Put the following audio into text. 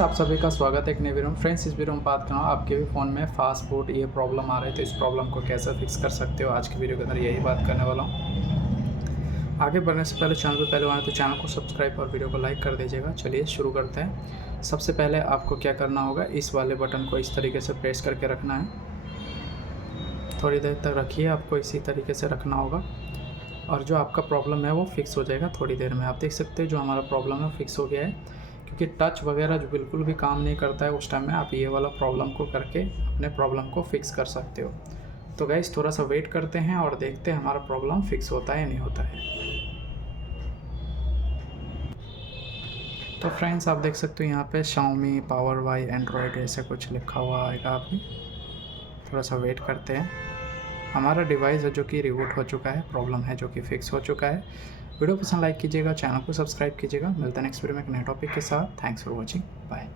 आप सभी का स्वागत है एक नए वीडियो में। फ्रेंड्स, इस वीडियो में बात कर रहा हूँ आपके भी फ़ोन में फास्ट बूट ये प्रॉब्लम आ रही है, तो इस प्रॉब्लम को कैसे फिक्स कर सकते हो आज की वीडियो के अंदर यही बात करने वाला हूँ। आगे बढ़ने से पहले चैनल पर पहले आए तो चैनल को सब्सक्राइब और वीडियो को लाइक कर दीजिएगा। चलिए शुरू करते हैं। सबसे पहले आपको क्या करना होगा, इस वाले बटन को इस तरीके से प्रेस करके रखना है। थोड़ी देर तक रखिए, आपको इसी तरीके से रखना होगा और जो आपका प्रॉब्लम है वो फिक्स हो जाएगा थोड़ी देर में। आप देख सकते हैं जो हमारा प्रॉब्लम है फिक्स हो गया है, क्योंकि टच वगैरह जो बिल्कुल भी काम नहीं करता है उस टाइम में आप ये वाला प्रॉब्लम को करके अपने प्रॉब्लम को फिक्स कर सकते हो। तो गाइस थोड़ा सा वेट करते हैं और देखते हैं हमारा प्रॉब्लम फिक्स होता है या नहीं होता है। तो फ्रेंड्स, आप देख सकते हो यहाँ पे Xiaomi पावर वाई एंड्रॉयड ऐसे कुछ लिखा हुआ आएगा। आपकी थोड़ा सा वेट करते हैं। हमारा डिवाइस है जो कि रिबूट हो चुका है, प्रॉब्लम है जो कि फिक्स हो चुका है। वीडियो पसंद लाइक कीजिएगा, चैनल को सब्सक्राइब कीजिएगा। मिलते हैं नेक्स्ट वीडियो में एक नए टॉपिक के साथ। Thanks for watching, bye.